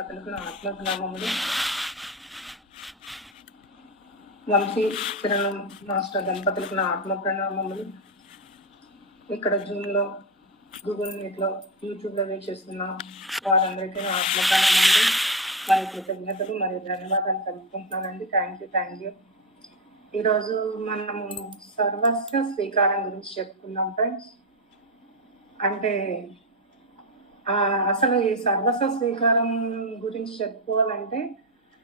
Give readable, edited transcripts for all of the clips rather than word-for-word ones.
దంపతులకు నా ఆత్మనామములు. వంశీ కిరణం మాస్టర్ దంపతులకు నా ఆత్మ ప్రణామములు. ఇక్కడ జూమ్లో, గూగుల్ మీట్లో, యూట్యూబ్లో వీక్షిస్తున్న వారందరికీ నా ఆత్మ ప్రణామములు మరియు కృతజ్ఞతలు మరియు ధన్యవాదాలు తెలుపుకుంటున్నానండి. Thank you. ఈరోజు మనము సర్వస్వ స్వీకారం గురించి చెప్పుకుందాం ఫ్రెండ్స్. అంటే అసలు ఈ సర్వస్వ స్వీకారం గురించి చెప్పుకోవాలంటే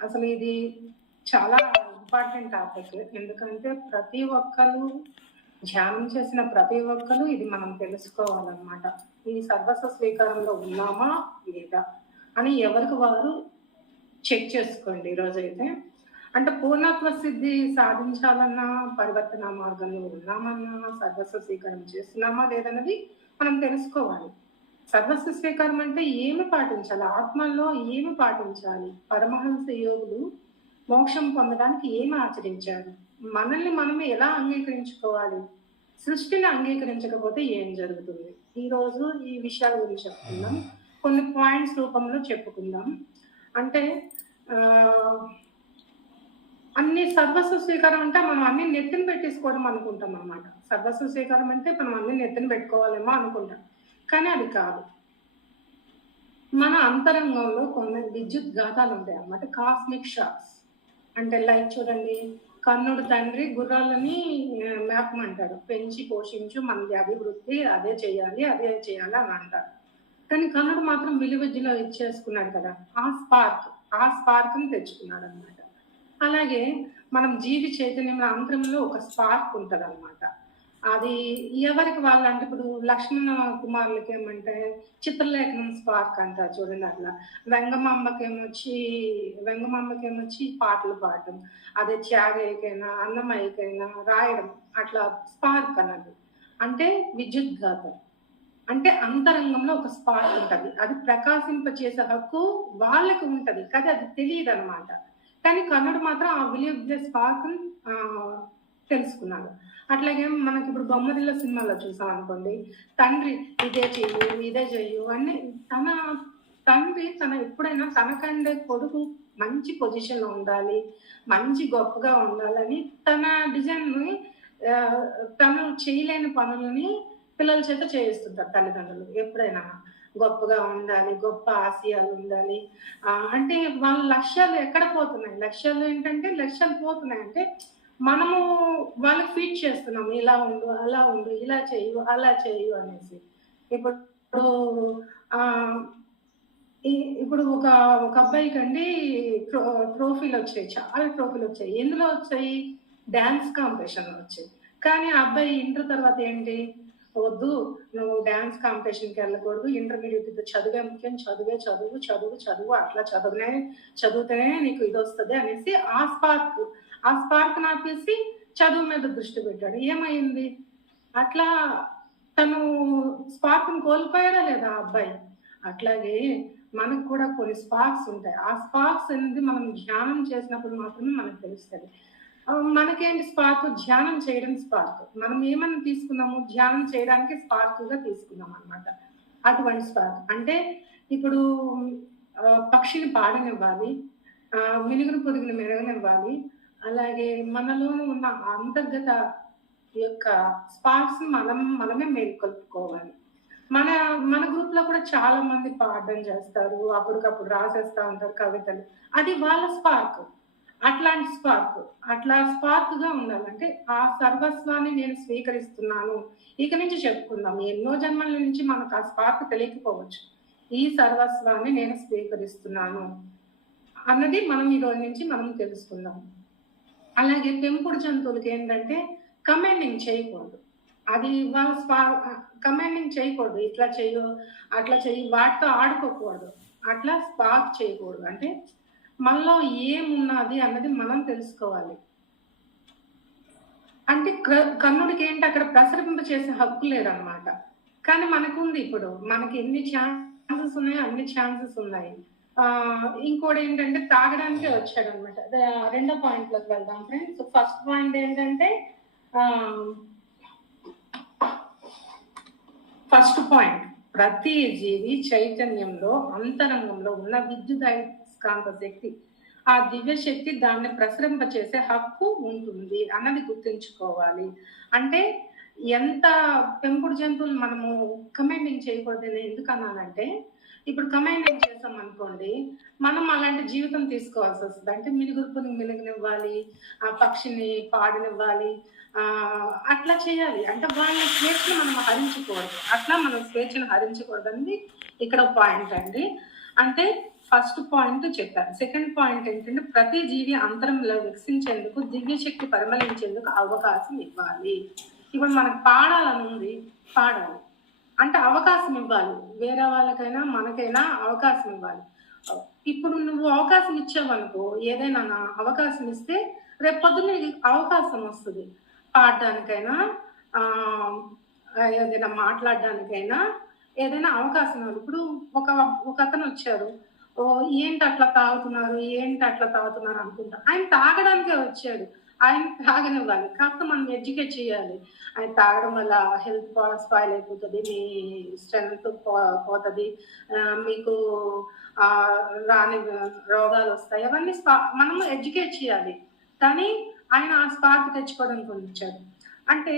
అసలు ఇది చాలా ఇంపార్టెంట్ టాపిక్. ఎందుకంటే ప్రతి ఒక్కరు ధ్యానం చేసిన ప్రతి ఒక్కరు ఇది మనం తెలుసుకోవాలన్నమాట. ఈ సర్వస్వ స్వీకారంలో ఉన్నామా లేదా అని ఎవరికి వారు చెక్ చేసుకోండి. ఈరోజైతే అంటే పూర్ణత్వ సిద్ధి సాధించాలన్నా, పరివర్తన మార్గంలో ఉన్నామన్నా, సర్వస్వ స్వీకారం చేస్తున్నామా లేదన్నది మనం తెలుసుకోవాలి. సర్వస్వ స్వీకారం అంటే ఏమి పాటించాలి, ఆత్మలో ఏమి పాటించాలి, పరమహంస యోగులు మోక్షం పొందడానికి ఏమి ఆచరించారు, మనల్ని మనం ఎలా అంగీకరించుకోవాలి, సృష్టిని అంగీకరించకపోతే ఏం జరుగుతుంది. ఈరోజు ఈ విషయాల గురించి చెప్పుకుందాం. కొన్ని పాయింట్స్ రూపంలో చెప్పుకుందాం. అంటే అన్ని సర్వస్వ స్వీకారం అంటే మనం అన్ని నెత్తిన పెట్టేసుకోవడం అనుకుంటాం అన్నమాట. సర్వస్వ స్వీకారం అంటే మనం అన్ని నెత్తిన పెట్టుకోవాలేమో అనుకుంటాం, కానీ అది కాదు. మన అంతరంగంలో కొన్ని విద్యుత్ ఘాతాలు ఉంటాయి అన్నమాట, కాస్మిక్ షాక్స్. అంటే లైక్ చూడండి, కర్ణుడు తండ్రి గుర్రాలని మేపమంటాడు, పెంచి పోషించు, మనది అభివృద్ధి, అదే చేయాలి అని అంటారు. కానీ కర్ణుడు మాత్రం విలువిద్యలో ఇచ్చేసుకున్నాడు కదా, ఆ స్పార్క్ని తెచ్చుకున్నాడు అనమాట. అలాగే మనం జీవి చైతన్యంలో అంతరంలో ఒక స్పార్క్ ఉంటుంది అనమాట. అది ఎవరికి వాళ్ళంటే ఇప్పుడు లక్ష్మణ కుమారులకి ఏమంటే చిత్రలేఖనం స్పార్క్ అంటారు చూడండి. అట్లా వెంగమాంబకేమొచ్చి పాటలు పాడటం, అదే త్యాగయ్యకైనా అన్నమయ్యకైనా రాయడం, అట్లా స్పార్క్ అన్నది అంటే విద్యుత్ ఘాతం. అంటే అంతరంగంలో ఒక స్పార్క్ ఉంటుంది, అది ప్రకాశింపచేసే హక్కు వాళ్ళకి ఉంటది, కానీ అది తెలియదు అనమాట. కానీ కర్ణుడు మాత్రం ఆ విలువ స్పార్క్ తెలుసుకున్నాడు. అట్లాగే మనకి ఇప్పుడు బొమ్మరిల్ల సినిమాలో చూసాం అనుకోండి, తండ్రి ఇదే చెయ్యు అని తండ్రి ఎప్పుడైనా తనకంటే కొడుకు మంచి పొజిషన్లో ఉండాలి, మంచి గొప్పగా ఉండాలని తన డిజైన్ని, తను చేయలేని పనులని పిల్లల చేత చేయిస్తుంటారు తల్లిదండ్రులు. ఎప్పుడైనా గొప్పగా ఉండాలి, గొప్ప ఆశయాలు ఉండాలి. అంటే వాళ్ళ లక్ష్యాలు ఎక్కడ పోతున్నాయి, లక్ష్యాలు పోతున్నాయి అంటే మనము వాళ్ళకి ఫీడ్ చేస్తున్నాము, ఇలా ఉండు, అలా ఉండు, ఇలా చేయు, అలా చేయు అనేసి. ఇప్పుడు ఒక అబ్బాయికి అండి ట్రోఫీలు వచ్చాయి, చాలా ట్రోఫీలు వచ్చాయి. ఎందులో వచ్చాయి? డాన్స్ కాంపిటీషన్ వచ్చాయి. కానీ ఆ అబ్బాయి ఇంటర్ తర్వాత ఏంటి, వద్దు నువ్వు డాన్స్ కాంపిటీషన్కి వెళ్ళకూడదు, ఇంటర్మీడియట్ చదువే ముఖ్యం, చదువు అట్లా చదివితేనే నీకు ఇది వస్తుంది అనేసి ఆ స్పార్క్ నాపేసి చదువు మీద దృష్టి పెట్టాడు. ఏమైంది? అట్లా తను స్పార్క్ని కోల్పోయాడా లేదా ఆ అబ్బాయి? అట్లాగే మనకు కూడా కొన్ని స్పార్క్స్ ఉంటాయి. ఆ స్పార్క్స్ అనేది మనం ధ్యానం చేసినప్పుడు మాత్రమే మనకు తెలుస్తుంది. మనకేంటి స్పార్క్? ధ్యానం చేయడం స్పార్క్. మనం ఏమని తీసుకున్నాము? ధ్యానం చేయడానికి స్పార్క్గా తీసుకున్నాం అనమాట. అటువంటి స్పార్క్ అంటే ఇప్పుడు పక్షిని పాడనివ్వాలి, మినుగురు పొరుగుని మెరగనివ్వాలి. అలాగే మనలో ఉన్న అంతర్గత యొక్క స్పార్క్స్ మనమే మేల్కొల్పుకోవాలి. మన గ్రూప్ లో కూడా చాలా మంది పాడడం చేస్తారు, అప్పటికప్పుడు రాసేస్తా ఉంటారు కవితలు. అది వాళ్ళ స్పార్క్. అట్లా స్పార్క్ గా ఉండాలంటే ఆ సర్వస్వాన్ని నేను స్వీకరిస్తున్నాను. ఇక నుంచి చెప్పుకుందాం, ఎన్నో జన్మల నుంచి మనకు ఆ స్పార్క్ తెలియకపోవచ్చు. ఈ సర్వస్వాన్ని నేను స్వీకరిస్తున్నాను అన్నది మనం ఈ రోజు నుంచి మనం తెలుసుకుందాం. అలాగే పెంపుడు జంతువులకి ఏంటంటే కమాండింగ్ చేయకూడదు. అది వాళ్ళ కమాండింగ్ చేయకూడదు, ఇట్లా చెయ్యు అట్లా చెయ్యి, వాటితో ఆడుకోకూడదు, అట్లా స్పార్క్ చేయకూడదు. అంటే మనలో ఏమున్నది అన్నది మనం తెలుసుకోవాలి. అంటే కర్ణుడికి ఏంటి, అక్కడ ప్రసరింప చేసే హక్కు లేదనమాట. కానీ మనకుంది. ఇప్పుడు మనకి ఎన్ని ఛాన్సెస్ ఉన్నాయో అన్ని ఛాన్సెస్ ఉన్నాయి. ఇంకోటి ఏంటంటే తాగడానికే వచ్చాడు అనమాట. రెండో పాయింట్ లోకి వెళ్దాం ఫ్రెండ్స్. ఫస్ట్ పాయింట్ ఏంటంటే ఫస్ట్ పాయింట్ ప్రతి జీవి చైతన్యంలో అంతరంగంలో ఉన్న విద్యుదయస్కాంత శక్తి. ఆ దివ్య శక్తి దాన్ని ప్రసరింపచేసే హక్కు ఉంటుంది అన్నది గుర్తుంచుకోవాలి. అంటే ఎంత పెంపుడు జంతువులు మనము కమాండింగ్ చేయకూడదని ఎందుకన్నానంటే, ఇప్పుడు కమాండింగ్ చేసామనుకోండి, మనం అలాంటి జీవితం తీసుకోవాల్సొస్తది. అంటే మినుగురుపుని మినుగనివ్వాలి, ఆ పక్షిని పాడనివ్వాలి, అట్లా చేయాలి. అంటే వాళ్ళ స్వేచ్ఛను మనం హరించకూడదు. అట్లా మనం స్వేచ్ఛను హరించకూడదనేది ఇక్కడ పాయింట్ అండి. అంటే ఫస్ట్ పాయింట్ చెప్పాను. సెకండ్ పాయింట్ ఏంటంటే ప్రతి జీవి అంతరంలో వికసించేందుకు దివ్యశక్తి పరిమళించేందుకు అవకాశం ఇవ్వాలి. ఇప్పుడు మనకు పాడాలని ఉంది, పాడాలి. అంటే అవకాశం ఇవ్వాలి. వేరే వాళ్ళకైనా మనకైనా అవకాశం ఇవ్వాలి. ఇప్పుడు నువ్వు అవకాశం ఇచ్చావనుకో, ఏదైనా అవకాశం ఇస్తే రేపు పొద్దున్న నీకు అవకాశం వస్తుంది. పాడడానికైనా, ఏదైనా మాట్లాడడానికైనా ఏదైనా అవకాశం ఇవ్వాలి. ఇప్పుడు ఒక అతను వచ్చారు, ఏంటి అట్లా తాగుతున్నారు అనుకుంటా. ఆయన తాగడానికే వచ్చాడు. ఆయన తాగనివ్వాలి. కాకపోతే మనం ఎడ్యుకేట్ చేయాలి. ఆయన తాగడం వల్ల హెల్త్ స్పాయిల్ అయిపోతుంది, మీ స్ట్రెంత్ పోతుంది, మీకు రాని రోగాలు వస్తాయి. అవన్నీ మనము ఎడ్యుకేట్ చేయాలి. కానీ ఆయన ఆ స్పార్క్ తెచ్చుకోవడానికి వచ్చాడు. అంటే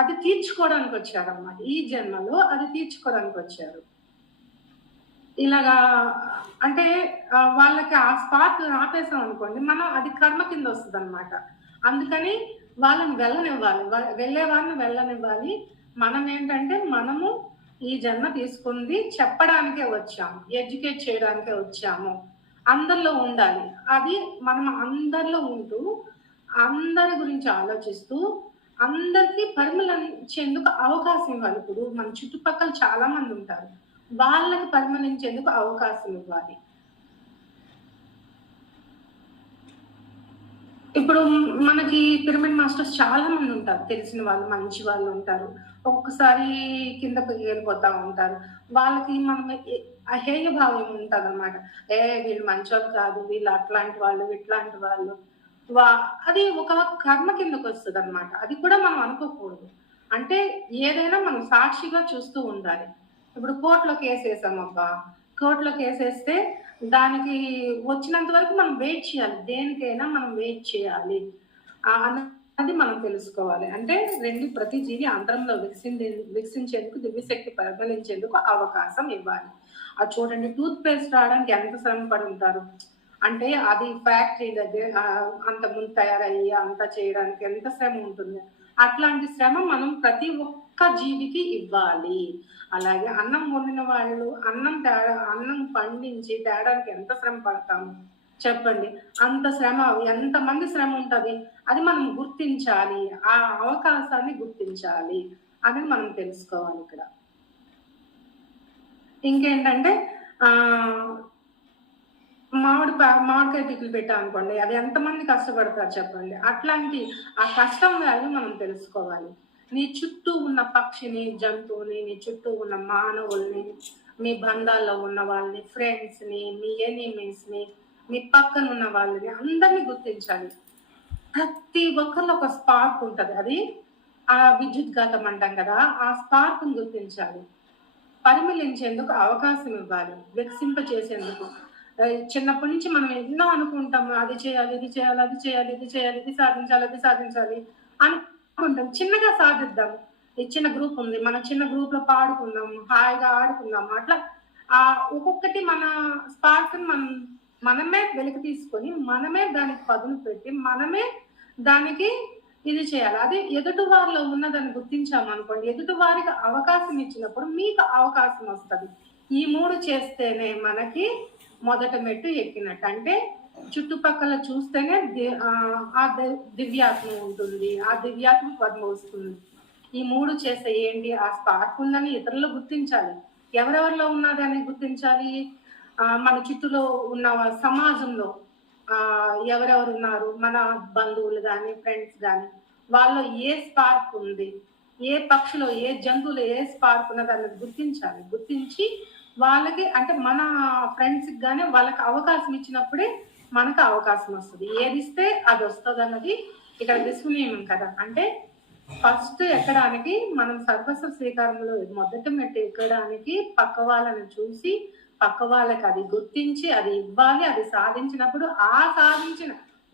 అది తీర్చుకోవడానికి వచ్చారు అన్నమాట. ఈ జన్మలో అది తీర్చుకోవడానికి వచ్చారు. ఇలాగా అంటే వాళ్ళకి ఆ స్పార్క్ ఆపేసాం అనుకోండి, మనం అది కర్మ కింద వస్తుంది అనమాట. అందుకని వాళ్ళని వెళ్ళనివ్వాలి, వెళ్ళే వాళ్ళని వెళ్ళనివ్వాలి. మనం ఏంటంటే మనము ఈ జన్మ తీసుకుంది చెప్పడానికే వచ్చాము, ఎడ్యుకేట్ చేయడానికే వచ్చాము. అందరిలో ఉండాలి. అది మనం అందరిలో ఉంటూ అందరి గురించి ఆలోచిస్తూ అందరికీ పరిమళించేందుకు అవకాశం ఇవ్వాలి. ఇప్పుడు మన చుట్టుపక్కల చాలా మంది ఉంటారు, వాళ్ళకి పరిమళించేందుకు అవకాశం ఇవ్వాలి. ఇప్పుడు మనకి పిరమిడ్ మాస్టర్స్ చాలా మంది ఉంటారు, తెలిసిన వాళ్ళు, మంచి వాళ్ళు ఉంటారు. ఒక్కొక్కసారి కిందకి వెళ్ళిపోతా ఉంటారు. వాళ్ళకి మనం అహేయ భావం ఉంటుంది అనమాట. వీళ్ళు మంచోళ్ళు కాదు, వీళ్ళు అట్లాంటి వాళ్ళు, ఇట్లాంటి వాళ్ళు. అది ఒక కర్మ కిందకు వస్తుంది అనమాట. అది కూడా మనం అనుకోకూడదు. అంటే ఏదైనా మనం సాక్షిగా చూస్తూ ఉండాలి. ఇప్పుడు కోర్టులో కేసు వేసామబ్బా, కోర్టులో కేసు వేస్తే దానికి వచ్చినంత వరకు మనం వెయిట్ చేయాలి. దేనికైనా మనం వెయిట్ చేయాలి అన్నది మనం తెలుసుకోవాలి. అంటే ప్రతి జీవి అంతరంలో వికసించేందుకు దివ్యశక్తి పరిమళించేందుకు అవకాశం ఇవ్వాలి. అది చూడండి, టూత్ పేస్ట్ రావడానికి ఎంత శ్రమ పడి ఉంటారు. అంటే అది ఫ్యాక్టరీ దగ్గర అంత ముందు తయారయ్యి అంత చేయడానికి ఎంత శ్రమ ఉంటుంది. అట్లాంటి శ్రమ మనం ప్రతి ఒక్క జీవికి ఇవ్వాలి. అలాగే అన్నం వండిన వాళ్ళు అన్నం పండించి తేడానికి ఎంత శ్రమ పడతాము చెప్పండి. అంత శ్రమ, ఎంతమంది శ్రమ ఉంటది, అది మనం గుర్తించాలి. ఆ అవకాశాన్ని గుర్తించాలి అని మనం తెలుసుకోవాలి ఇక్కడ. ఇంకేంటంటే మామిడికాయ పిక్కులు పెట్టాం అనుకోండి, అది ఎంతమంది కష్టపడతారు చెప్పండి. అట్లాంటి ఆ కష్టం వాల్యూ మనం తెలుసుకోవాలి. నీ చుట్టూ ఉన్న పక్షిని, జంతువుని, నీ చుట్టూ ఉన్న మానవుల్ని, మీ బంధాల్లో ఉన్న వాళ్ళని, ఫ్రెండ్స్ని, మీ ఎనిమీస్ని, మీ పక్కన ఉన్న వాళ్ళని అందరినీ గుర్తించాలి. ప్రతి ఒక్కరిలో ఒక స్పార్క్ ఉంటది. అది ఆ విద్యుద్ఘాతం అంటాం కదా, ఆ స్పార్క్ గుర్తించాలి. పరిమళించేందుకు అవకాశం ఇవ్వాలి, వికసింప చేసేందుకు. చిన్నప్పటి నుంచి మనం ఎన్నో అనుకుంటాము, అది చేయాలి, ఇది చేయాలి, అది చేయాలి, ఇది చేయాలి, ఇది సాధించాలి, అది సాధించాలి అనుకుంటాం. చిన్నగా సాధిద్దాం. ఈ చిన్న గ్రూప్ ఉంది, మన చిన్న గ్రూప్ లో పాడుకుందాం, హాయిగా ఆడుకుందాం. అట్లా ఒక్కొక్కటి మన స్పార్క్ మనమే వెలికి తీసుకొని మనమే దానికి పదును పెట్టి మనమే దానికి ఇది చేయాలి. అది ఎదుటి వారిలో ఉన్నదని గుర్తించామనుకోండి, ఎదుటి వారికి అవకాశం ఇచ్చినప్పుడు మీకు అవకాశం వస్తుంది. ఈ 3 చేస్తేనే మనకి మొదట మెట్టు ఎక్కినట్టు. అంటే చుట్టుపక్కల చూస్తేనే ఆ దివ్యాత్మ ఉంటుంది, ఆ దివ్యాత్మ పద్మ వస్తుంది. ఈ 3 చేస్తే ఏంటి, ఆ స్పార్క్ ఉందని ఇతరులు గుర్తించాలి. ఎవరెవరిలో ఉన్నదని గుర్తించాలి, మన చుట్టూలో ఉన్న సమాజంలో ఎవరెవరు ఉన్నారు, మన బంధువులు కానీ ఫ్రెండ్స్ కానీ, వాళ్ళలో ఏ స్పార్క్ ఉంది, ఏ పక్షిలో ఏ జంతువులో ఏ స్పార్క్ ఉన్నది అన్నది గుర్తించాలి. గుర్తించి వాళ్ళకి, అంటే మన ఫ్రెండ్స్కి కానీ వాళ్ళకి అవకాశం ఇచ్చినప్పుడే మనకు అవకాశం వస్తుంది. ఏది ఇస్తే అది వస్తుంది అన్నది ఇక్కడ విశ్వనీయం కదా. అంటే ఫస్ట్ ఎక్కడానికి మనం సర్వస్వ స్వీకారంలో మొదటి మెట్టు ఎక్కడానికి పక్క వాళ్ళని చూసి, పక్క వాళ్ళకి అది గుర్తించి, అది ఇవ్వాలి. అది సాధించినప్పుడు సాధించిన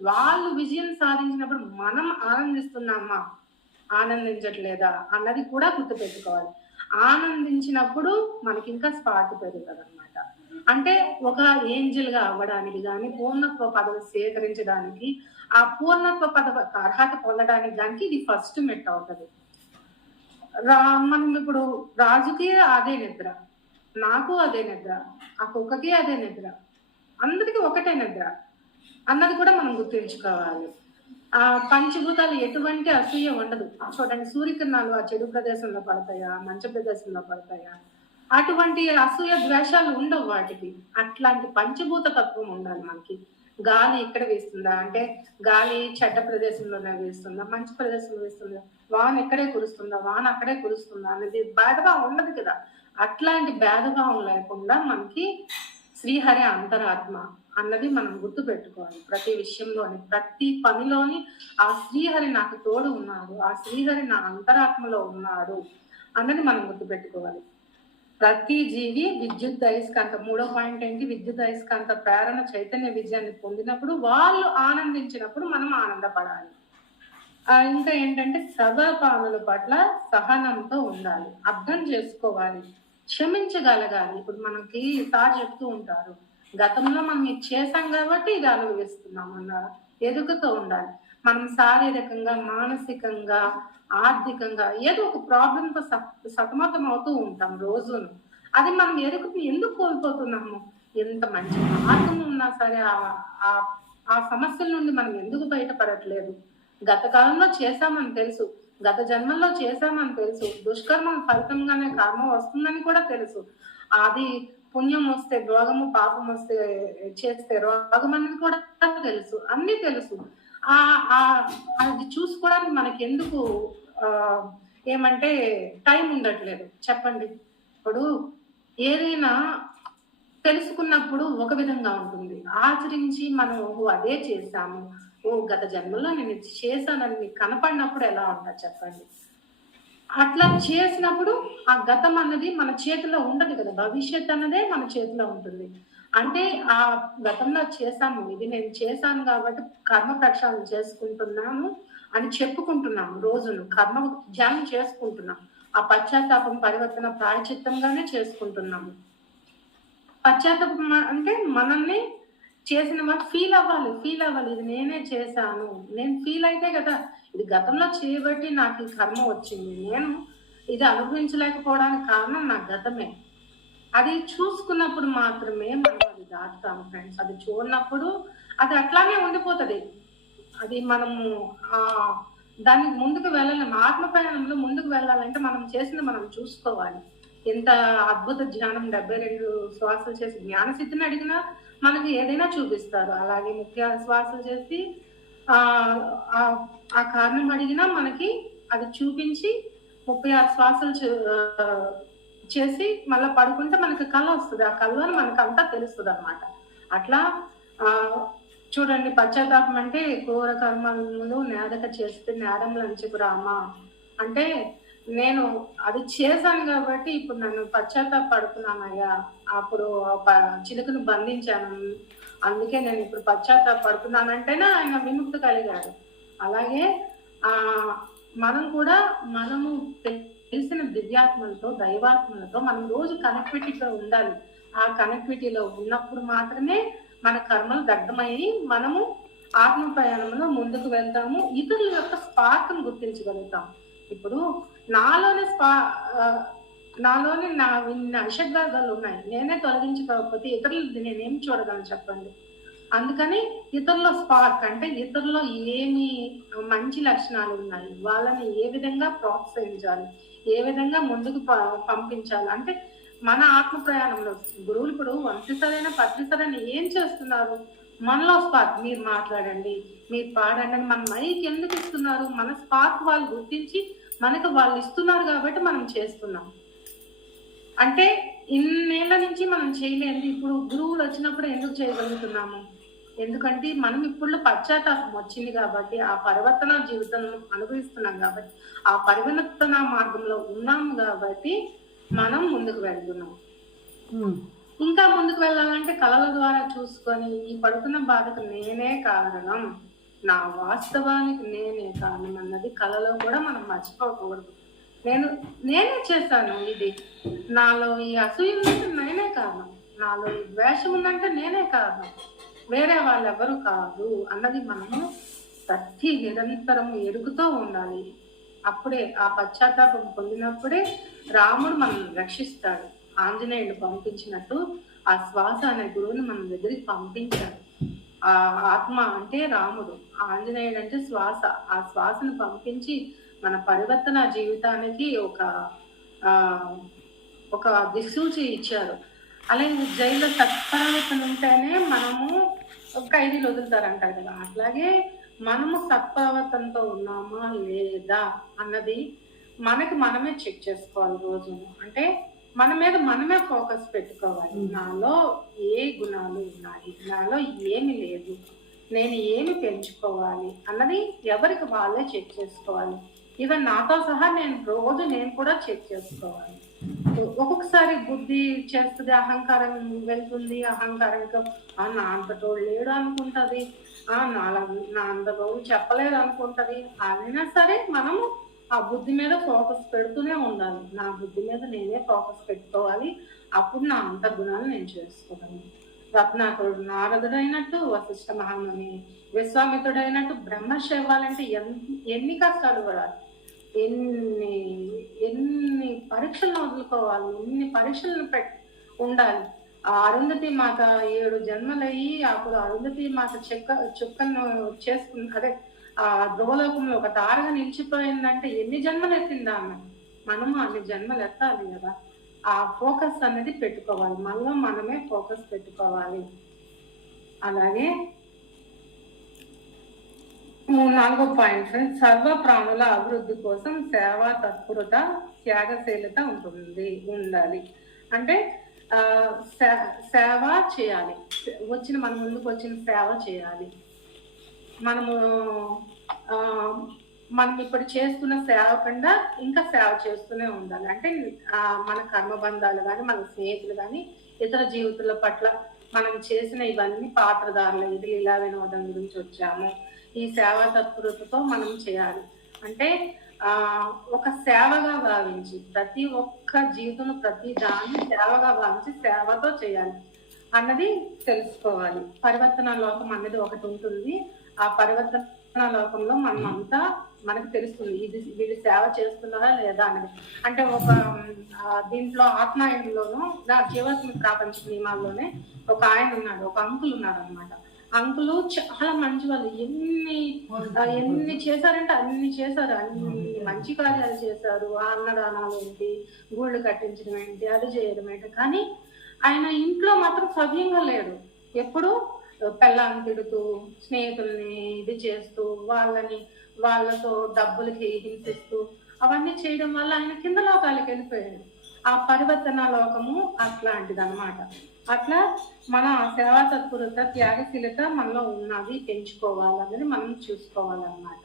వాళ్ళు విజయం సాధించినప్పుడు మనం ఆనందిస్తున్నామా? ఆనందించట్లేదా? అన్నది కూడా గుర్తుపెట్టుకోవాలి. ఆనందించినప్పుడు మనకింకా స్పార్క్ పెరుగుతదనమాట. అంటే ఒక ఏంజెల్‌గా అవ్వడానికి గాని, పూర్ణత్వ పదవి స్వీకరించడానికి, ఆ పూర్ణత్వ అర్హత పొందడానికి గానికి ఇది ఫస్ట్ మెట్టవుతది. మనం ఇప్పుడు రాజుకి అదే నిద్ర, నాకు అదే నిద్ర, ఆ కుక్కకి అదే నిద్ర. అందరికి ఒకటే నిద్ర అన్నది కూడా మనం గుర్తుంచుకోవాలి. పంచభూతాలు ఎటువంటి అసూయ ఉండదు. చూడండి, సూర్యకిరణాలు ఆ చెడు ప్రదేశంలో పడతాయా? మంచి ప్రదేశంలో పడతాయా? అటువంటి అసూయ ద్వేషాలు ఉండవు వాటికి. అట్లాంటి పంచభూత తత్వం ఉండాలి మనకి. గాలి ఎక్కడ వీస్తుందా అంటే, గాలి చెడ్డ ప్రదేశంలోనే వీస్తుందా? మంచి ప్రదేశంలో వీస్తుందా? వాన ఎక్కడే కురుస్తుందా? వాన అక్కడే కురుస్తుందా? అనేది భేదభావం ఉండదు కదా. అట్లాంటి భేదభావం లేకుండా మనకి శ్రీహరి అంతరాత్మ అన్నది మనం గుర్తు పెట్టుకోవాలి. ప్రతి విషయంలోని, ప్రతి పనిలోని ఆ శ్రీహరి నాకు తోడు ఉన్నాడు, ఆ శ్రీహరి నా అంతరాత్మలో ఉన్నాడు అన్నది మనం గుర్తు పెట్టుకోవాలి. ప్రతి జీవి విద్యుత్ అయస్కాంత, మూడో పాయింట్ ఏంటి? విద్యుత్ అయస్కాంత ప్రేరణ చైతన్య విజయాన్ని పొందినప్పుడు, వాళ్ళు ఆనందించినప్పుడు మనం ఆనందపడాలి. ఇంకా ఏంటంటే, సభాపానుల పట్ల సహనంతో ఉండాలి, అర్థం చేసుకోవాలి, క్షమించగలగాలి. ఇప్పుడు మనకి సార్ చెప్తూ ఉంటారు, గతంలో మనం ఇది చేశాం కాబట్టి ఇది అనుభవిస్తున్నాం అన్న ఎదుగుతూ ఉండాలి. మనం శారీరకంగా, మానసికంగా, ఆర్థికంగా ఏదో ఒక ప్రాబ్లంతో సతమతం అవుతూ ఉంటాం రోజును. అది మనం ఎందుకు కోల్పోతున్నాము? ఎంత మంచి మార్గం ఉన్నా సరే ఆ సమస్యల నుండి మనం ఎందుకు బయటపడట్లేదు? గత కాలంలో చేశామని తెలుసు, గత జన్మల్లో చేశామని తెలుసు, దుష్కర్మం ఫలితంగానే కర్మ వస్తుందని కూడా తెలుసు. అది పుణ్యం వస్తే రోగము, పాపం వస్తే చేస్తే రోగం అనేది కూడా తెలుసు, అన్ని తెలుసు. అది చూసుకోవడానికి మనకెందుకు ఏమంటే టైం ఉండట్లేదు చెప్పండి. ఇప్పుడు ఏదైనా తెలుసుకున్నప్పుడు ఒక విధంగా ఉంటుంది, ఆచరించి మనం అదే చేశాము, గత జన్మలో నేను చేశానని కనపడినప్పుడు ఎలా ఉంటా చెప్పండి. అట్లా చేసినప్పుడు ఆ గతం అన్నది మన చేతిలో ఉండదు కదా, భవిష్యత్ అన్నదే మన చేతిలో ఉంటుంది. అంటే ఆ గతంలో చేశాము, ఇది నేను చేశాను కాబట్టి కర్మ ప్రక్షాళన చేసుకుంటున్నాను అని చెప్పుకుంటున్నాము. రోజును కర్మ ధ్యానం చేసుకుంటున్నాం. ఆ పశ్చాత్తాపం పరివర్తన ప్రాయచిత్తంగానే చేసుకుంటున్నాము. పశ్చాత్తాపం అంటే మనల్ని చేసిన మాట ఫీల్ అవ్వాలి, ఇది నేనే చేశాను, నేను ఫీల్ అయితే కదా. ఇది గతంలో చేయబట్టి నాకు ఈ కర్మ వచ్చింది, నేను ఇది అనుభవించలేకపోవడానికి కారణం నా గతమే. అది చూసుకున్నప్పుడు మాత్రమే మనం అది దాటుతాము ఫ్రెండ్స్. అది చూడనప్పుడు అది అట్లానే ఉండిపోతుంది. అది మనము దానికి ముందుకు వెళ్ళలేము. ఆత్మ ప్రయాణంలో ముందుకు వెళ్ళాలంటే మనం చేసింది మనం చూసుకోవాలి. ఎంత అద్భుత ధ్యానం, 72 శ్వాసలు చేసి జ్ఞానసిద్ధిని అడిగినా మనకి ఏదైనా చూపిస్తారు. అలాగే ముఖ్య శ్వాసలు చేసి ఆ కారణం అడిగినా మనకి అది చూపించి 36 శ్వాసలు చేసి మళ్ళీ పడుకుంటే మనకి కళ వస్తుంది. ఆ కళలోని మనకు అంతా తెలుస్తుంది అనమాట. అట్లా చూడండి, పశ్చాత్తాపం అంటే ఘోర కర్మలు నేదక చేస్తే నేరంలంచుకు రామా అంటే, నేను అది చేశాను కాబట్టి ఇప్పుడు నన్ను పశ్చాత్తాపడుతున్నానయ్యా, అప్పుడు చిలుకను బంధించాను, అందుకే నేను ఇప్పుడు పశ్చాత్తాపడుతున్నానంటేనే ఆయన విముక్తి కలిగాడు. అలాగే మనం కూడా మనము తెలిసిన దివ్యాత్మలతో, దైవాత్మలతో మనం రోజు కనెక్టివిటీలో ఉండాలి. ఆ కనెక్టివిటీలో ఉన్నప్పుడు మాత్రమే మన కర్మలు దగ్ధమయ్యి మనము ఆత్మ ప్రయాణంలో ముందుకు వెళ్తాము. ఇతరుల యొక్క స్పార్క్ను గుర్తించగలుగుతాం. ఇప్పుడు నాలోని నా అషడ్వర్గాలు ఉన్నాయి, నేనే తొలగించుకోకపోతే ఇతరులు నేనేం చూడగలను చెప్పండి. అందుకని ఇతరుల స్పార్క్ అంటే ఇతరులో ఏమి మంచి లక్షణాలు ఉన్నాయి, వాళ్ళని ఏ విధంగా ప్రోత్సహించాలి, ఏ విధంగా ముందుకు పంపించాలి అంటే మన ఆత్మ ప్రయాణంలో గురువులు ఇప్పుడు 1 సరైన 10 సరైన ఏం చేస్తున్నారు? మనలో స్పార్క్, మీరు మాట్లాడండి, మీరు పాడండి అని మన మైక్ ఎందుకు ఇస్తున్నారు? మన స్పార్క్ వాళ్ళు గుర్తించి మనకు వాళ్ళు ఇస్తున్నారు కాబట్టి మనం చేస్తున్నాం. అంటే ఇన్నేళ్ల నుంచి మనం చేయలేదు, ఇప్పుడు గురువులు వచ్చినప్పుడు ఎందుకు చేయగలుగుతున్నాము? ఎందుకంటే మనం ఇప్పుడు పశ్చాత్తాపం వచ్చింది కాబట్టి, ఆ పరివర్తన జీవితం అనుభవిస్తున్నాం కాబట్టి, ఆ పరివర్తన మార్గంలో ఉన్నాం కాబట్టి మనం ముందుకు వెళ్తున్నాం. ఇంకా ముందుకు వెళ్ళాలంటే కళల ద్వారా చూసుకొని ఈ పడుతున్న బాధకు నేనే కారణం, నా వాస్తవానికి నేనే కారణం అన్నది కళలో కూడా మనం మర్చిపోకూడదు. నేనే చేశాను ఇది. నాలో ఈ అసూయ ఉందంటే నేనే కారణం. నాలో ఈ ద్వేషం ఉందంటే నేనే కారణం. వేరే వాళ్ళెవరు కాదు అన్నది మనము నిరంతరం ఎరుగుతూ ఉండాలి. అప్పుడే ఆ పశ్చాత్తాపం పొందినప్పుడే రాముడు మనల్ని రక్షిస్తాడు. ఆంజనేయుడు పంపించినట్టు ఆ శ్వాస అనే గురువుని మన దగ్గరికి పంపించాడు. ఆ ఆత్మ అంటే రాముడు, ఆంజనేయుడు అంటే శ్వాస. ఆ శ్వాసను పంపించి మన పరివర్తన జీవితానికి ఒక దిక్సూచి ఇచ్చారు. అలాగే జైల్లో సత్ప్రవర్తన ఉంటేనే మనము ఖైదీలు వదులుతారంటారు కదా, అట్లాగే మనము సత్ప్రవర్తనతో ఉన్నామా లేదా అన్నది మనమే చెక్ చేసుకోవాలి రోజు. అంటే మన మీద మనమే ఫోకస్ పెట్టుకోవాలి. నాలో ఏ గుణాలు ఉన్నాయి, నాలో ఏమి లేదు, నేను ఏమి పెంచుకోవాలి అన్నది ఎవరికి వాళ్ళే చెక్ చేసుకోవాలి. ఈవెన్ నాతో సహా నేను కూడా చెక్ చేసుకోవాలి. ఒక్కొక్కసారి బుద్ధి చేస్తుంది, అహంకారం వెళ్తుంది. అహంకారంతో నా అంతటోడు లేడు అనుకుంటది, నా అంతటోడు చెప్పలేదు అనుకుంటది. అయినా సరే మనము ఆ బుద్ధి మీద ఫోకస్ పెడుతూనే ఉండాలి. నా బుద్ధి మీద నేనే ఫోకస్ పెట్టుకోవాలి. అప్పుడు నా అంత గుణాలు నేను చేసుకోగలను. రత్నాకరుడు నారదుడైనట్టు, వశిష్ఠ మహాముని విశ్వామిత్రుడైనట్టు బ్రహ్మర్షి అవ్వాలంటే ఎన్ని కష్టాలు పడాలి, ఎన్ని పరీక్షలను వదులుకోవాలి, ఎన్ని పరీక్షలను ఉండాలి. ఆ అరుంధతి మాత 7 జన్మలయ్యి అప్పుడు అరుంధతి మాత చుక్కను చేసుకుని అదే ఆ ధ్రువలోకంలో ఒక తారగా నిలిచిపోయిందంటే ఎన్ని జన్మలు ఎత్తిందా ఆమె. మనము అన్ని జన్మలు ఎత్తాలి కదా. ఆ ఫోకస్ అనేది పెట్టుకోవాలి, మనలో మనమే ఫోకస్ పెట్టుకోవాలి. అలాగే 4వ పాయింట్ ఫ్రెండ్స్, సర్వ ప్రాణుల అభివృద్ధి కోసం సేవా తత్పరత, త్యాగశీలత ఉండాలి. అంటే సేవ చేయాలి, మన ముందుకు వచ్చిన సేవ చేయాలి. మనం ఇప్పుడు చేస్తున్న సేవ కన్నా ఇంకా సేవ చేస్తూనే ఉండాలి. అంటే మన కర్మబంధాలు కానీ, మన స్నేహితులు కానీ, ఇతర జీవితాల పట్ల మనం చేసిన ఇవన్నీ పాత్రధారులు, ఇది లీలా వినోదం గురించి వచ్చాము, ఈ సేవా తత్పరతతో మనం చేయాలి. అంటే ఒక సేవగా భావించి ప్రతి ఒక్క జీవితంలో ప్రతి దాన్ని సేవగా భావించి సేవతో చేయాలి అన్నది తెలుసుకోవాలి. పరివర్తన లోకం అనేది ఒకటి ఉంటుంది. ఆ పరివర్తన లోకంలో మనకు తెలుస్తుంది వీళ్ళు సేవ చేస్తున్నారా లేదా అనేది. అంటే దీంట్లో ఆత్మాయనంలోనూ జీవాత్మ ప్రాపంచ నియమాల్లోనే ఒక ఆయన ఉన్నాడు, ఒక అంకుల్ ఉన్నాడు అనమాట. అంకులు చాలా మంచి వాళ్ళు, ఎన్ని చేశారంటే అన్ని చేశారు, అన్ని మంచి కార్యాలు చేశారు. అన్నదానాలు ఏంటి, గుళ్ళు కట్టించడం ఏంటి, అది చేయడం ఏంటి. కానీ ఆయన ఇంట్లో మాత్రం సవ్యంగా లేడు. ఎప్పుడు పెళ్ళాన్ని తిడుతూ, స్నేహితుల్ని ఇది చేస్తూ, వాళ్ళతో డబ్బులకి హింసిస్తూ అవన్నీ చేయడం వల్ల ఆయన కింద లోకాలకి వెళ్ళిపోయాడు. ఆ పరివర్తన లోకము అట్లాంటిది అనమాట. అట్లా మన సేవా తత్పరత, త్యాగశీలత మనలో ఉన్నది పెంచుకోవాలన్నది మనం చూసుకోవాలన్నమాట.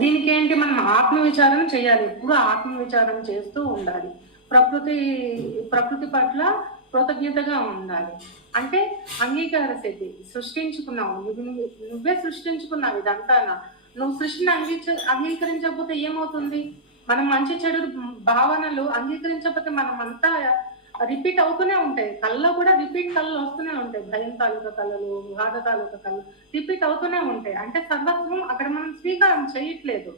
దీనికి ఏంటి, మనం ఆత్మవిచారణ చేయాలి. ఎప్పుడు ఆత్మవిచారణ చేస్తూ ఉండాలి. ప్రకృతి పట్ల కృతజ్ఞతగా ఉండాలి. అంటే అంగీకార స్థితి, సృష్టించుకున్నావు, నువ్వే సృష్టించుకున్నావు ఇదంతా. నువ్వు సృష్టిని అంగీకరించకపోతే ఏమవుతుంది? మనం మంచి చెడు భావనలు అంగీకరించకపోతే మనం అంతా రిపీట్ అవుతూనే ఉంటాయి. కళ్ళలో కూడా కళ్ళు వస్తూనే ఉంటాయి. భయం తాలూకా కళలు, బాధ తాలూకా కళలు రిపీట్ అవుతూనే ఉంటాయి. అంటే సర్వత్వం అక్కడ మనం స్వీకారం చేయట్లేదు.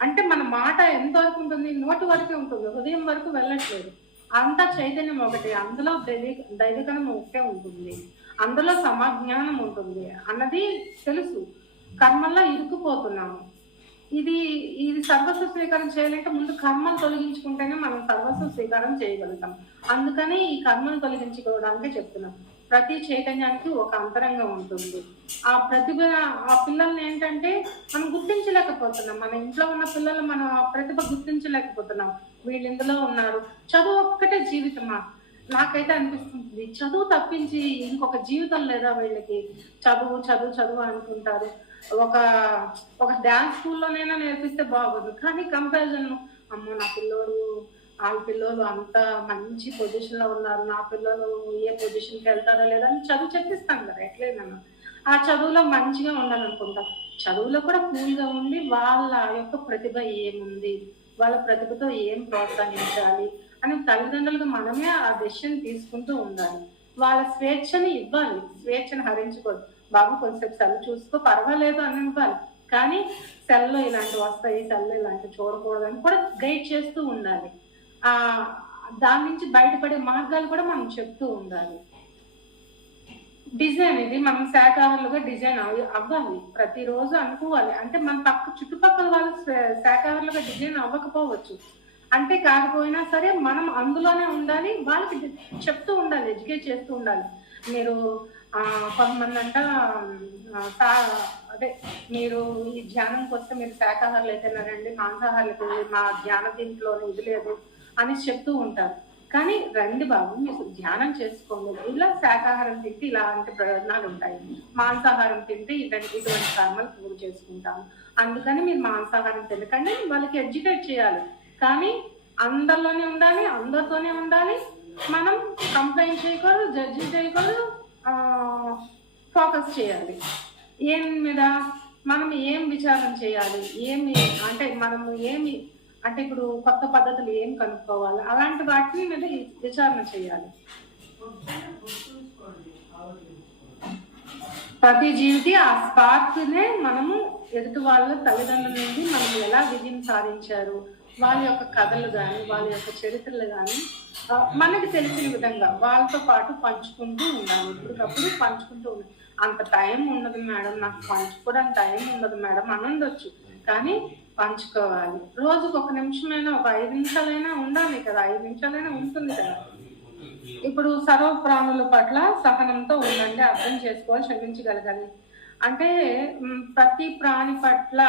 అంటే మన మాట ఎంతవరకు ఉంటుంది? నోటి వరకే ఉంటుంది, హృదయం వరకు వెళ్ళట్లేదు. అంతా చైతన్యం ఒకటి, అందులో దైవికనం ఒకటే ఉంటుంది, అందులో సమజ్ఞానం ఉంటుంది అన్నది తెలుసు. కర్మల్లో ఇరుక్కుపోతున్నాము. ఇది సర్వస్వ స్వీకారం చేయాలంటే ముందు కర్మను తొలగించుకుంటేనే మనం సర్వస్వ స్వీకారం చేయగలుగుతాం. అందుకని ఈ కర్మను తొలగించుకోవడానికే చెప్తున్నాం. ప్రతి చైతన్యానికి ఒక అంతరంగం ఉంటుంది. ఆ ప్రతిభ, ఆ పిల్లల్ని ఏంటంటే మనం గుర్తించలేకపోతున్నాం. మన ఇంట్లో ఉన్న పిల్లలు మన ప్రతిభ గుర్తించలేకపోతున్నాం. వీళ్ళు ఇందులో ఉన్నారు, చదువు ఒక్కటే జీవితమా, నాకైతే అనిపిస్తుంది చదువు తప్పించి ఇంకొక జీవితం లేదా వీళ్ళకి. చదువు చదువు చదువు అనుకుంటారు. ఒక ఒక డాన్స్ స్కూల్లోనైనా నేర్పిస్తే బాగోదు. కానీ కంపారిజన్, అమ్మో నా పిల్లోడు వాళ్ళ పిల్లలు అంత మంచి పొజిషన్ లో ఉన్నారు, నా పిల్లలు ఏ పొజిషన్కి వెళ్తారో లేదా అని చదువు చెప్పిస్తాం కదా ఎట్లేదన్నా. ఆ చదువులో మంచిగా ఉండాలనుకుంటాం. చదువులో కూడా కూల్ గా ఉండి వాళ్ళ యొక్క ప్రతిభ ఏముంది, వాళ్ళ ప్రతిభతో ఏం ప్రోత్సహించాలి అని తల్లిదండ్రులకు మనమే ఆ డెసిషన్ తీసుకుంటూ ఉండాలి. వాళ్ళ స్వేచ్ఛని ఇవ్వాలి, స్వేచ్ఛను హరించకూడదు. బాబు కొంచెంసేపు సెల్ చూసుకో పర్వాలేదు అని ఇవ్వాలి. కానీ సెల్లో ఇలాంటివి వస్తాయి, సెల్లో ఇలాంటివి చూడకూడదు అని కూడా గైడ్ చేస్తూ ఉండాలి. ఆ దాని నుంచి బయటపడే మార్గాలు కూడా మనం చెప్తూ ఉండాలి. డిజైన్ ఇది మనం శాఖాహారులుగా డిజైన్ అవ్వాలి, ప్రతిరోజు అనుకోవాలి. అంటే మన చుట్టుపక్కల వాళ్ళు శాఖాహారులుగా డిజైన్ అవ్వకపోవచ్చు, అంటే కాకపోయినా సరే మనం అందులోనే ఉండాలి, వాళ్ళకి చెప్తూ ఉండాలి, ఎడ్యుకేట్ చేస్తూ ఉండాలి. మీరు కొంతమంది అంట అదే మీరు ఈ ధ్యానంకి వస్తే మీరు శాఖాహారులు అయితేనారండి, మాంసాహారులకు మా ధ్యాన దీంట్లో ఇది లేదు అని చెప్తూ ఉంటారు. కానీ రండి బాబు మీరు ధ్యానం చేసుకోండి, ఇలా శాకాహారం తింటే ఇలాంటి ప్రయోజనాలు ఉంటాయి, మాంసాహారం తింటే ఇటువంటి కర్మలు పూర్తి చేసుకుంటాము, అందుకని మీరు మాంసాహారం తినకండి వాళ్ళకి ఎడ్యుకేట్ చేయాలి. కానీ అందరిలోనే ఉండాలి, అందరితోనే ఉండాలి. మనం కంప్లైంట్ చేయకూడదు, జడ్జి చేయకూడదు, ఫోకస్ చేయాలి. ఏం మీద మనం ఏం విచారణ చేయాలి, ఏమి అంటే మనము ఏమి అంటే ఇప్పుడు కొత్త పద్ధతులు ఏం కనుక్కోవాలి, అలాంటి వాటిని మీద విచారణ చేయాలి. ప్రతి జీవికి ఆ స్పార్క్నే మనము ఎదుటి వాళ్ళ తల్లిదండ్రుల నుండి మనం ఎలా విజయం సాధించారు, వాళ్ళ యొక్క కథలు కానీ వాళ్ళ యొక్క చరిత్రలు కానీ మనకి తెలిసిన విధంగా వాళ్ళతో పాటు పంచుకుంటూ ఉండాలి. ఎప్పటికప్పుడు పంచుకుంటూ ఉండాలి. అంత టైం ఉండదు మేడం, నాకు పంచుకోవడానికి టైం ఉండదు మేడం అని ఉండొచ్చు, కానీ పంచుకోవాలి. రోజుకు 1 నిమిషమైనా, ఒక 5 నిమిషాలైనా ఉండాలి కదా, 5 నిమిషాలైనా ఉంటుంది కదా. ఇప్పుడు సర్వ ప్రాణుల పట్ల సహనంతో ఉండండి, అర్థం చేసుకోవాలి, క్షమించగలగాలి. అంటే ప్రతి ప్రాణి పట్ల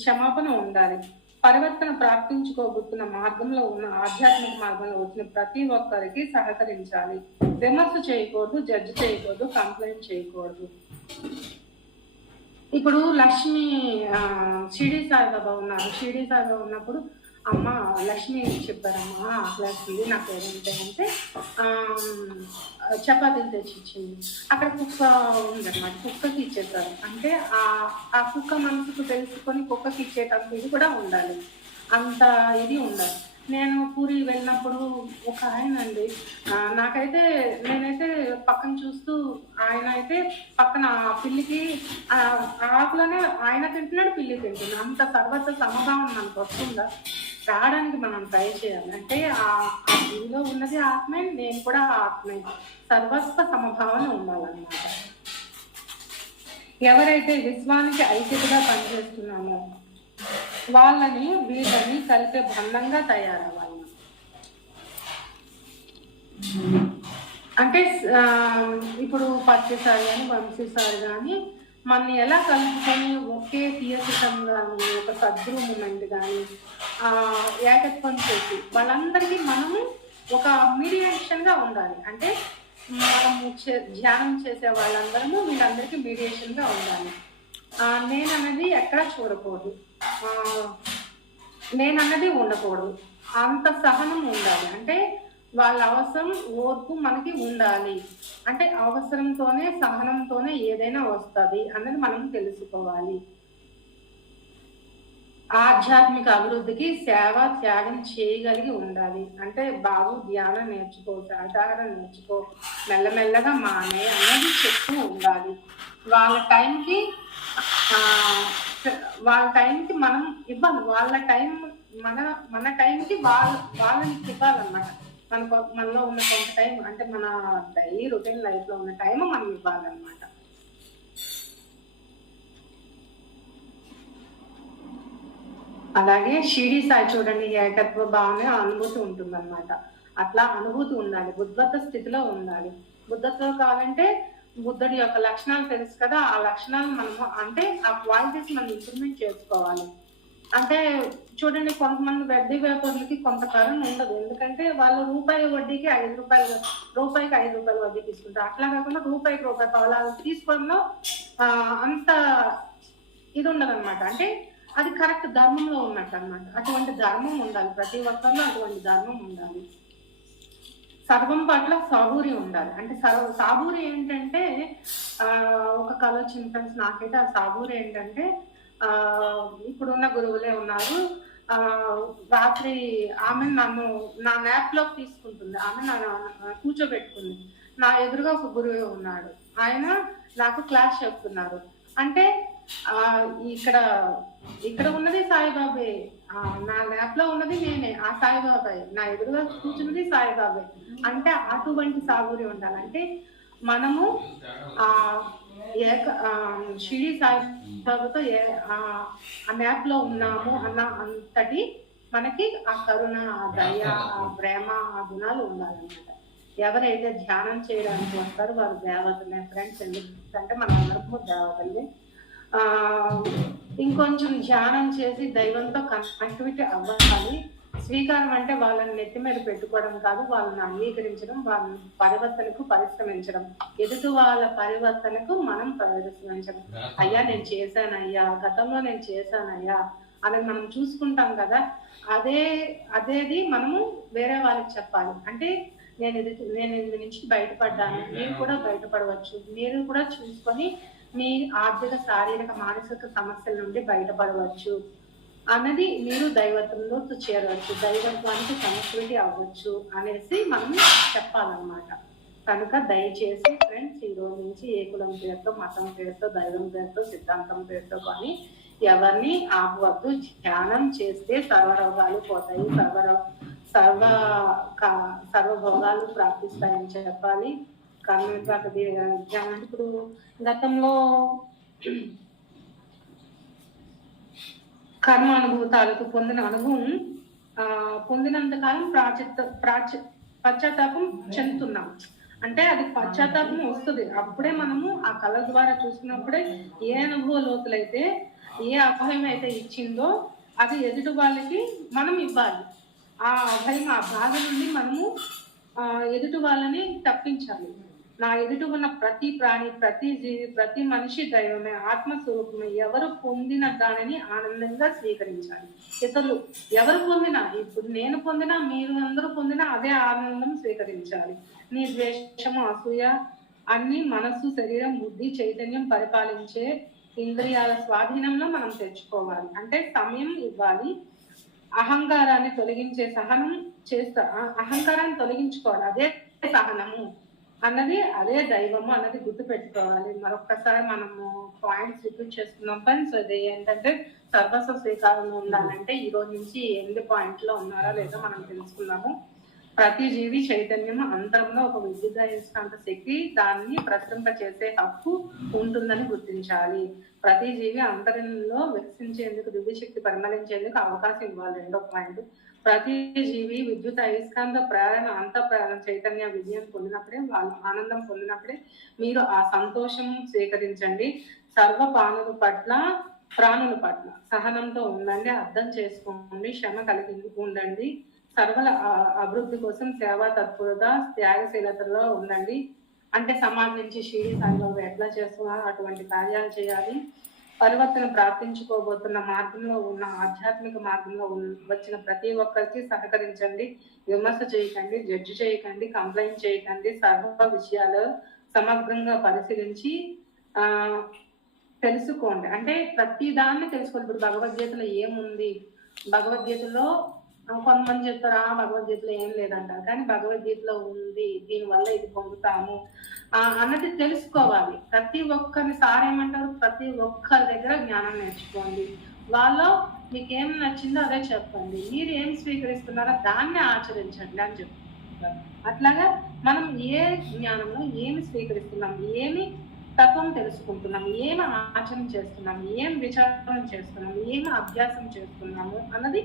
క్షమాపణ ఉండాలి. పరివర్తన ప్రాప్తించుకోబోతున్న మార్గంలో ఉన్న ఆధ్యాత్మిక మార్గంలో వచ్చిన ప్రతి ఒక్కరికి సహకరించాలి. విమర్శ చేయకూడదు, జడ్జి చేయకూడదు, కంప్లైంట్ చేయకూడదు. ఇప్పుడు లక్ష్మి షిరిడి సాయిబాబా ఉన్నారు. షిరిడి సాయిబాబా ఉన్నప్పుడు అమ్మ లక్ష్మి చెప్పారమ్మా ఆకలేస్తుంది నాకు ఏదంటే చపాతీలు తెచ్చి ఇచ్చింది. అక్కడ కుక్క ఉందన్నమాట, కుక్కకి ఇచ్చేసారు. అంటే ఆ కుక్క మనసుకు తెలుసుకొని కుక్కకి ఇచ్చేటంత ఇది కూడా ఉండాలి, అంత ఇది ఉండాలి. నేను పూరి వెళ్ళినప్పుడు ఒక ఆయన అండి, నాకైతే నేనైతే పక్కన చూస్తూ, ఆయన అయితే పక్కన పిల్లికి ఆకులోనే ఆయన తింటున్నాడు, పిల్లి తింటున్నాడు. అంత సర్వత్వ సమభావం మనకు వస్తుందా? రావడానికి మనం ట్రై చేయాలి. అంటే ఆ పిల్లిలో ఉన్నది ఆత్మే, నేను కూడా ఆత్మే, సర్వస్వ సమభావన ఉండాలన్నమాట. ఎవరైతే విశ్వానికి ఐక్యతగా పనిచేస్తున్నామో వాళ్ళని వీళ్ళని కలిపే బంధంగా తయారవ్వాలి. అంటే ఇప్పుడు పచ్చసారి కానీ వంశీసారి కానీ మన ఎలా కలుపుకొని ఒకే థియసిజం కానీ ఒక సద్గురు మూమెంట్ కానీ ఏకత్వం చేసి వాళ్ళందరికీ మనము ఒక మీడియేషన్గా ఉండాలి. అంటే మనము ధ్యానం చేసే వాళ్ళందరము వీళ్ళందరికీ మీడియేషన్గా ఉండాలి. నేనన్నది ఎక్కడా చూడకూడదు, నేనన్నది ఉండకూడదు, అంత సహనం ఉండాలి. అంటే వాళ్ళ అవసరం ఓర్పు మనకి ఉండాలి. అంటే అవసరంతోనే సహనంతోనే ఏదైనా వస్తుంది అన్నది మనం తెలుసుకోవాలి. ఆధ్యాత్మిక అభివృద్ధికి సేవ త్యాగం చేయగలిగి ఉండాలి. అంటే బాబు ధ్యానం నేర్చుకో, శాకాహారం నేర్చుకో, మెల్లమెల్లగా మానే అన్నది చెప్తూ ఉండాలి. వాళ్ళ టైంకి మనం ఇవ్వాలి, వాళ్ళ టైం మన టైంకి వాళ్ళని ఇవ్వాలన్నమాట. మనలో ఉన్న కొంత టైం, అంటే మన డైలీ రొటీన్ లైఫ్ లో ఉన్న టైం మనం ఇవ్వాలన్నమాట. అలాగే షిరిడి సాయి చూడండి, ఏకత్వ భావన అనుభూతి ఉంటుందన్నమాట. అట్లా అనుభూతి ఉండాలి, బుద్ధత్వ స్థితిలో ఉండాలి. బుద్ధత్వం కావాలంటే బుద్ధుడి యొక్క లక్షణాలు తెలుసు కదా, ఆ లక్షణాలు మనము అంటే ఆ క్వాలిటీస్ మనం ఇంప్రూవ్మెంట్ చేసుకోవాలి. అంటే చూడండి, కొంతమంది వడ్డీ వ్యాపారులకి కొంత కరుణ ఉండదు. ఎందుకంటే వాళ్ళు రూపాయి వడ్డీకి రూపాయికి 5 రూపాయలు వడ్డీ తీసుకుంటారు. అట్లా కాకుండా రూపాయికి రూపాయి కావాలి తీసుకోవడంలో అంత ఇది ఉండదన్నమాట. అంటే అది కరెక్ట్ ధర్మంలో ఉన్నట్టు అనమాట. అటువంటి ధర్మం ఉండాలి, ప్రతి ఒక్కరిలో అటువంటి ధర్మం ఉండాలి. సర్వం పట్ల సాబూరి ఉండాలి. అంటే సాబూరి ఏంటంటే ఒక కళ వచ్చిన ఫ్రెండ్స్ నాకైతే ఆ సాబూరి ఏంటంటే ఇప్పుడున్న గురువులే ఉన్నారు. రాత్రి ఆమె నన్ను నా ల్యాప్ లోకి తీసుకుంటుంది, ఆమె కూర్చోబెట్టుకుంది. నా ఎదురుగా ఒక గురువే ఉన్నాడు, ఆయన నాకు క్లాస్ చెప్తున్నారు. అంటే ఇక్కడ ఉన్నది సాయిబాబే, నా ల్యాప్ లో ఉన్నది నేనే, ఆ సాయిబాబాయ్ నా ఎదురుగా కూర్చున్నది సాయిబాబాయ్. అంటే అటువంటి సాగురి ఉండాలి. అంటే మనము షిరిడి సాయిబాబాతో ఆ ల్యాప్ లో ఉన్నాము అన్న అంతటి మనకి ఆ కరుణ, ఆ దయ, ఆ ప్రేమ, ఆ గుణాలు ఉండాలన్నమాట. ఎవరైతే ధ్యానం చేయడానికి వస్తారో వారు దేవతలే ఫ్రెండ్స్. ఎందుకంటే మనం అందరము దేవతలే. ఇంకొంచెం ధ్యానం చేసి దైవంతో కనెక్టివిటీ అవ్వాలి. స్వీకారం అంటే వాళ్ళని నెత్తి మీద పెట్టుకోవడం కాదు, వాళ్ళని అంగీకరించడం, వాళ్ళ పరివర్తనకు పరిశ్రమించడం, ఎదుటి వాళ్ళ పరివర్తనకు మనం పరిశ్రమించడం. అయ్యా నేను చేశానయ్యా, గతంలో నేను చేశానయ్యా అని మనం చూసుకుంటాం కదా. అదేది మనము వేరే వాళ్ళకి చెప్పాలి. అంటే నేను ఇందు నుంచి బయటపడ్డాను, మీరు కూడా బయటపడవచ్చు, మీరు కూడా చూసుకొని మీ ఆర్థిక, శారీరక, మానసిక సమస్యల నుండి బయటపడవచ్చు అన్నది, మీరు దైవత్వంలో చేరవచ్చు, దైవత్వానికి కనెక్టివిటీ అవ్వచ్చు అనేసి మనం చెప్పాలన్నమాట. కనుక దయచేసి ఫ్రెండ్స్ ఈ రోజు నుంచి ఏ కులం పేరుతో, మతం పేరుతో, దైవం పేరుతో, సిద్ధాంతం పేరుతో కానీ ఎవరిని ఆపవద్దు. ధ్యానం చేస్తే సర్వరోగాలు పోతాయి, సర్వభోగాలు ప్రాప్తిస్తాయని చెప్పాలి. కర్మవిపాక ధ్యానం ఇప్పుడు గతంలో కర్మ అనుభూతాలకు పొందిన అనుభవం పొందినంత కాలం పశ్చాత్తాపం చెందుతున్నాం. అంటే అది పశ్చాత్తాపం వస్తుంది. అప్పుడే మనము ఆ కళ ద్వారా చూసినప్పుడే ఏ అనుభవ లోతులైతే, ఏ అభయం అయితే ఇచ్చిందో అది ఎదుటి వాళ్ళకి మనం ఇవ్వాలి. ఆ అభయం, ఆ బాధ నుండి మనము ఎదుటి వాళ్ళని తప్పించాలి. నా ఎదుటి ఉన్న ప్రతి ప్రాణి, ప్రతి జీవి, ప్రతి మనిషి దైవమే, ఆత్మస్వరూపమే. ఎవరు పొందిన దానిని ఆనందంగా స్వీకరించాలి. ఇతరులు ఎవరు పొందినా, ఇప్పుడు నేను పొందినా, మీరు అందరూ పొందినా అదే ఆనందం స్వీకరించాలి. నీ ద్వేషము, అసూయ అన్ని మనస్సు, శరీరం, బుద్ధి, చైతన్యం పరిపాలించే ఇంద్రియాల స్వాధీనంలో మనం తెచ్చుకోవాలి. అంటే సమయం ఇవ్వాలి. అహంకారాన్ని తొలగించే సహనం అహంకారాన్ని తొలగించుకోవాలి. అదే సహనము అన్నది, అదే దైవము అన్నది గుర్తు పెట్టుకోవాలి. మరొక్కసారి మనము పాయింట్స్ రిపీట్ చేసుకున్నాం ఫ్రెండ్స్. అది ఏంటంటే సర్వస్వ స్వీకారం ఉండాలంటే ఈ రోజు నుంచి 8 పాయింట్లో ఉన్నారా లేదా మనం తెలుసుకున్నాము. ప్రతి జీవి చైతన్యం అంతరంలో ఒక విద్యుదయస్కాంత శక్తి, దాన్ని ప్రసరింప చేసే హక్కు ఉంటుందని గుర్తించాలి. ప్రతి జీవి అంతరంలో వికసించేందుకు, దివ్యశక్తి పరిమళించేందుకు అవకాశం ఇవ్వాలి. 2వ పాయింట్, ప్రతి జీవి విద్యుత్ అయస్కాంత ప్రేరణ, అంత ప్రేరణ చైతన్య విజయం పొందినప్పుడే, వాళ్ళు ఆనందం పొందినప్పుడే మీరు ఆ సంతోషం స్వీకరించండి. సర్వ ప్రాణుల పట్ల సహనంతో ఉండండి, అర్థం చేసుకోండి, క్షమ కలిగి ఉండండి. సర్వల అభివృద్ధి కోసం సేవా తత్పరత, త్యాగశీలతలో ఉండండి. అంటే సమాజం నుంచి షిరిడి సాయిబాబా ఎట్లా చేస్తున్నారో అటువంటి కార్యాలు చేయాలి. పరివర్తన ప్రార్థించుకోబోతున్న మార్గంలో ఉన్న, ఆధ్యాత్మిక మార్గంలో వచ్చిన ప్రతి ఒక్కరికి సహకరించండి. విమర్శ చేయకండి, జడ్జి చేయకండి, కంప్లైంట్ చేయకండి. సర్వ విషయాలు సమగ్రంగా పరిశీలించి తెలుసుకోండి. అంటే ప్రతి దాన్ని తెలుసుకోండి. ఇప్పుడు భగవద్గీతలో ఏముంది, భగవద్గీతలో కొంతమంది చెప్తారు భగవద్గీతలో ఏం లేదంటారు, కానీ భగవద్గీతలో ఉంది, దీనివల్ల ఇది పొందుతాము అన్నది తెలుసుకోవాలి. ప్రతి ఒక్కరిని సారేమంటారు, ప్రతి ఒక్కరి దగ్గర జ్ఞానం నేర్చుకోండి. వాళ్ళు మీకు ఏం నచ్చిందో అదే చెప్పండి, మీరు ఏం స్వీకరిస్తున్నారో దాన్ని ఆచరించండి అని చెప్తారు. అట్లాగా మనం ఏ జ్ఞానంలో ఏమి స్వీకరిస్తున్నాం, ఏమి తత్వం తెలుసుకుంటున్నాం, ఏమి ఆచరణ చేస్తున్నాం, ఏం విచారణ చేస్తున్నాం, ఏమి అభ్యాసం చేస్తున్నాము అన్నది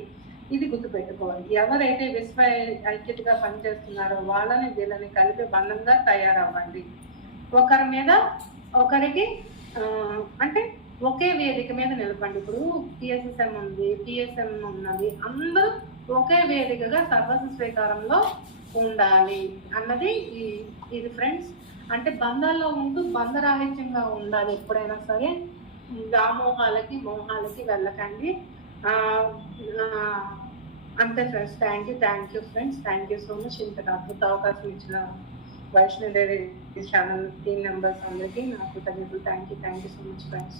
ఇది గుర్తుపెట్టుకోవాలి. ఎవరైతే విశ్వ ఐక్యతగా పనిచేస్తున్నారో వాళ్ళని వీళ్ళని కలిపి బంధంగా తయారవ్వండి. ఒకరి మీద ఒకరికి అంటే ఒకే వేదిక మీద నిలపండి. ఇప్పుడు పిఎస్ఎస్ఎం ఉంది, పిఎస్ఎం ఉన్నది. అందరూ ఒకే వేదికగా సర్వస్వ స్వీకారంలో ఉండాలి అన్నది ఇది ఫ్రెండ్స్. అంటే బంధాల్లో ఉంటూ బంధరాహిత్యంగా ఉండాలి ఎప్పుడైనా సరే. వ్యామోహాలకి, మోహాలకి వెళ్ళకండి. ఆహ్, ఆహ్, అంతే friends. Thank you friends. Thank you so much. ఇంత అద్భుత అవకాశం ఇచ్చిన వైష్ణోదేవి ఛానల్ టీమ్ మెంబర్స్ అందరికీ నా కృతజ్ఞతలు. Thank you so much friends.